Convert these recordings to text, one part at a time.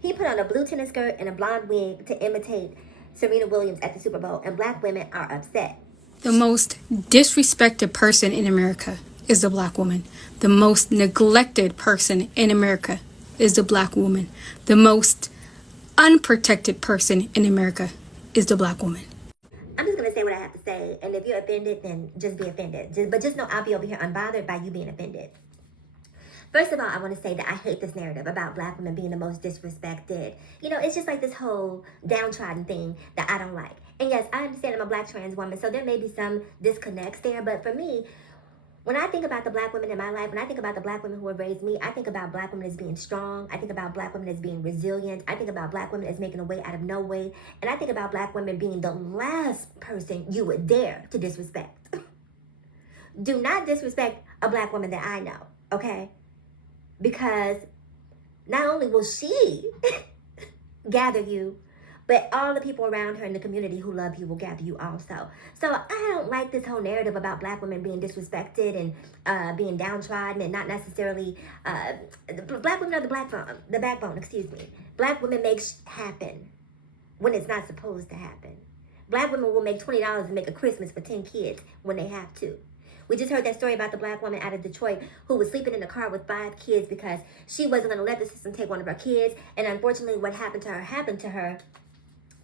He put on a blue tennis skirt and a blonde wig to imitate Serena Williams at the Super Bowl, and black women are upset. The most disrespected person in America is the black woman. The most neglected person in America is the black woman. The most unprotected person in America is the black woman. I'm just going to say what I have to say, and if you're offended, then just be offended. But just know I'll be over here unbothered by you being offended. First of all, I want to say that I hate this narrative about black women being the most disrespected. You know, it's just like this whole downtrodden thing that I don't like. And yes, I understand I'm a black trans woman, so there may be some disconnects there. But for me, when I think about the black women in my life, when I think about the black women who have raised me, I think about black women as being strong. I think about black women as being resilient. I think about black women as making a way out of no way. And I think about black women being the last person you would dare to disrespect. Do not disrespect a black woman that I know, okay? Because not only will she gather you, but all the people around her in the community who love you will gather you also. So I don't like this whole narrative about black women being disrespected and being downtrodden and not necessarily, black women are the backbone, excuse me. Black women make happen when it's not supposed to happen. Black women will make $20 and make a Christmas for 10 kids when they have to. We just heard that story about the black woman out of Detroit who was sleeping in the car with 5 kids because she wasn't going to let the system take one of her kids. And unfortunately, what happened to her.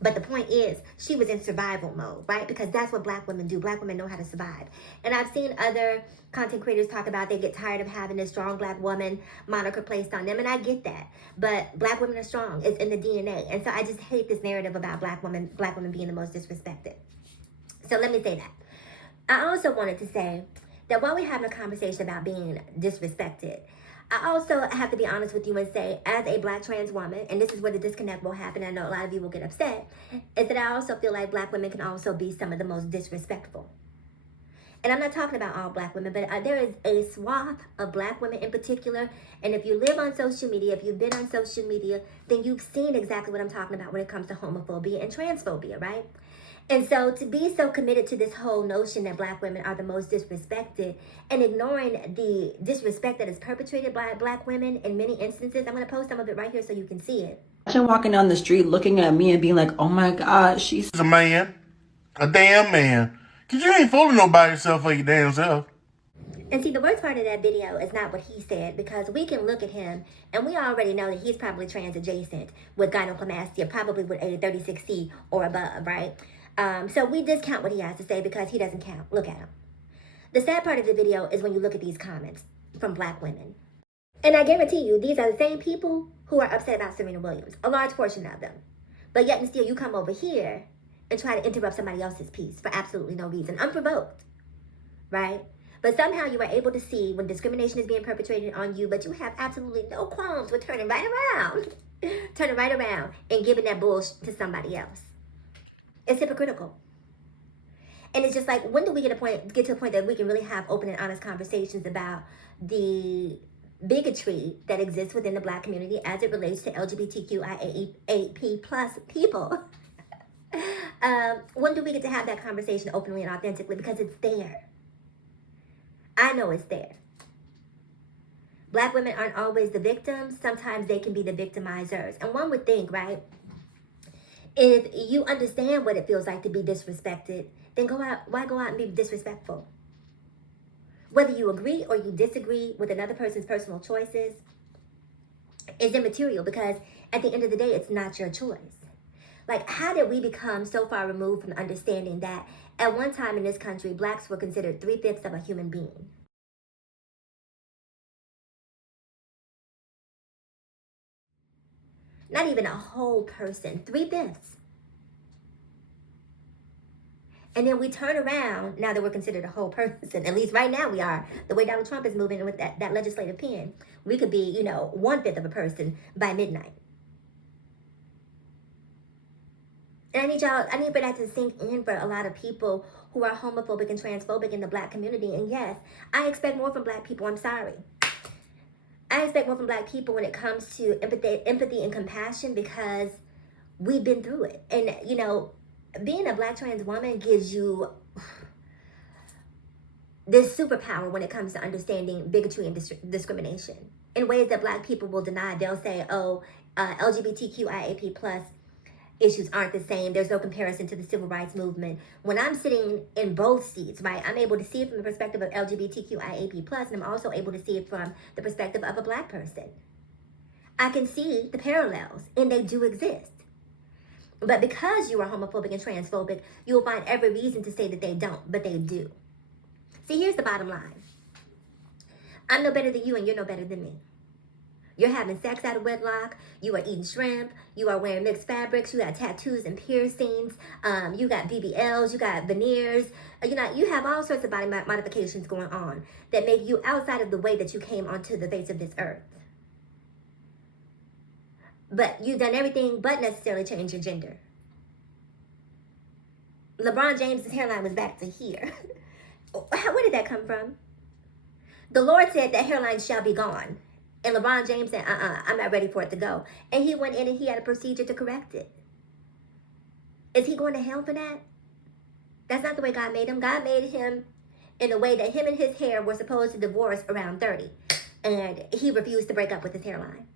But the point is, she was in survival mode, right? Because that's what black women do. Black women know how to survive. And I've seen other content creators talk about they get tired of having this strong black woman moniker placed on them. And I get that. But black women are strong. It's in the DNA. And so I just hate this narrative about black women being the most disrespected. So let me say that. I also wanted to say that while we're having a conversation about being disrespected, I also have to be honest with you and say, as a black trans woman, and this is where the disconnect will happen, I know a lot of you will get upset, is that I also feel like black women can also be some of the most disrespectful. And I'm not talking about all black women, but there is a swath of black women in particular. And if you live on social media, if you've been on social media, then you've seen exactly what I'm talking about when it comes to homophobia and transphobia, right? And so to be so committed to this whole notion that black women are the most disrespected and ignoring the disrespect that is perpetrated by black women in many instances, I'm going to post some of it right here so you can see it. Imagine walking down the street looking at me and being like, oh my God, she's a man, a damn man. Because you ain't fooling nobody except for your damn self. And see, the worst part of that video is not what he said, because we can look at him and we already know that he's probably trans adjacent with gynecomastia, probably with a 36C or above, right? So we discount what he has to say because he doesn't count. Look at him. The sad part of the video is when you look at these comments from black women. And I guarantee you, these are the same people who are upset about Serena Williams, a large portion of them. But yet and still, you come over here and try to interrupt somebody else's piece for absolutely no reason, unprovoked, right? But somehow you are able to see when discrimination is being perpetrated on you, but you have absolutely no qualms with turning right around and giving that bullshit to somebody else. It's hypocritical. And it's just like, when do we get to a point that we can really have open and honest conversations about the bigotry that exists within the black community as it relates to LGBTQIA+ plus people? When do we get to have that conversation openly and authentically? Because it's there. I know it's there. Black women aren't always the victims. Sometimes they can be the victimizers. And one would think, right, if you understand what it feels like to be disrespected, then why go out and be disrespectful? Whether you agree or you disagree with another person's personal choices is immaterial, because at the end of the day, it's not your choice. Like, how did we become so far removed from understanding that at one time in this country, blacks were considered 3/5 of a human being? Not even a whole person, 3/5. And then we turn around, now that we're considered a whole person, at least right now we are, the way Donald Trump is moving with that legislative pen, we could be, 1/5 of a person by midnight. And I need for that to sink in for a lot of people who are homophobic and transphobic in the black community. And yes, I expect more from black people, I'm sorry. I expect more from black people when it comes to empathy and compassion, because we've been through it. And, being a black trans woman gives you this superpower when it comes to understanding bigotry and discrimination in ways that black people will deny. They'll say, oh, LGBTQIAP plus issues aren't the same. There's no comparison to the civil rights movement. When I'm sitting in both seats, right, I'm able to see it from the perspective of LGBTQIAP plus, and I'm also able to see it from the perspective of a black person. I can see the parallels, and they do exist. But because you are homophobic and transphobic, you will find every reason to say that they don't, but they do. See, here's the bottom line. I'm no better than you, and you're no better than me. You're having sex out of wedlock. You are eating shrimp. You are wearing mixed fabrics. You got tattoos and piercings. You got BBLs. You got veneers. You have all sorts of body modifications going on that make you outside of the way that you came onto the face of this earth. But you've done everything but necessarily change your gender. LeBron James's hairline was back to here. Where did that come from? The Lord said that hairline shall be gone. And LeBron James said, I'm not ready for it to go. And he went in and he had a procedure to correct it. Is he going to hell for that? That's not the way God made him. God made him in a way that him and his hair were supposed to divorce around 30. And he refused to break up with his hairline.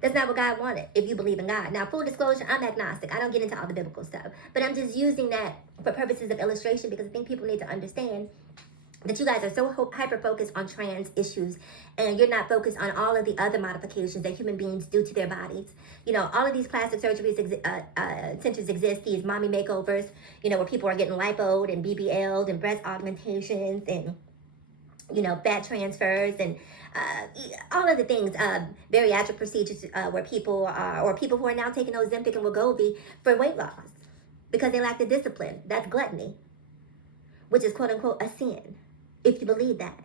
That's not what God wanted, if you believe in God. Now, full disclosure, I'm agnostic. I don't get into all the biblical stuff. But I'm just using that for purposes of illustration because I think people need to understand that you guys are so hyper-focused on trans issues and you're not focused on all of the other modifications that human beings do to their bodies. All of these plastic surgeries centers exist, these mommy makeovers, where people are getting lipoed and BBL'd and breast augmentations and, fat transfers and all of the things, bariatric procedures where people who are now taking Ozempic and Wegovy for weight loss because they lack the discipline. That's gluttony, which is quote-unquote a sin, if you believe that.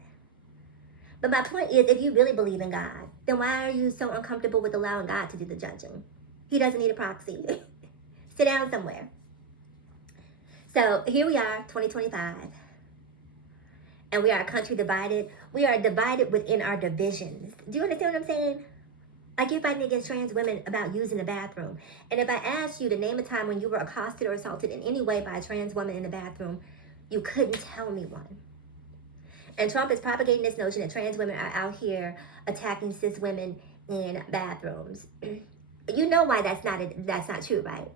But my point is, if you really believe in God, then why are you so uncomfortable with allowing God to do the judging? He doesn't need a proxy. Sit down somewhere. So here we are, 2025. And we are a country divided. We are divided within our divisions. Do you understand what I'm saying? Like you're fighting against trans women about using the bathroom. And if I asked you to name a time when you were accosted or assaulted in any way by a trans woman in the bathroom, you couldn't tell me one. And Trump is propagating this notion that trans women are out here attacking cis women in bathrooms. You know why that's not true, right?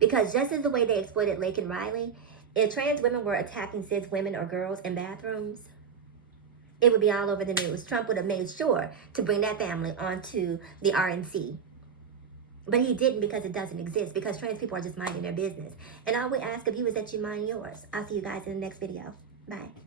Because just as the way they exploited Lake and Riley, if trans women were attacking cis women or girls in bathrooms, it would be all over the news. Trump would have made sure to bring that family onto the RNC. But he didn't because it doesn't exist, because trans people are just minding their business. And all we ask of you is that you mind yours. I'll see you guys in the next video. Bye.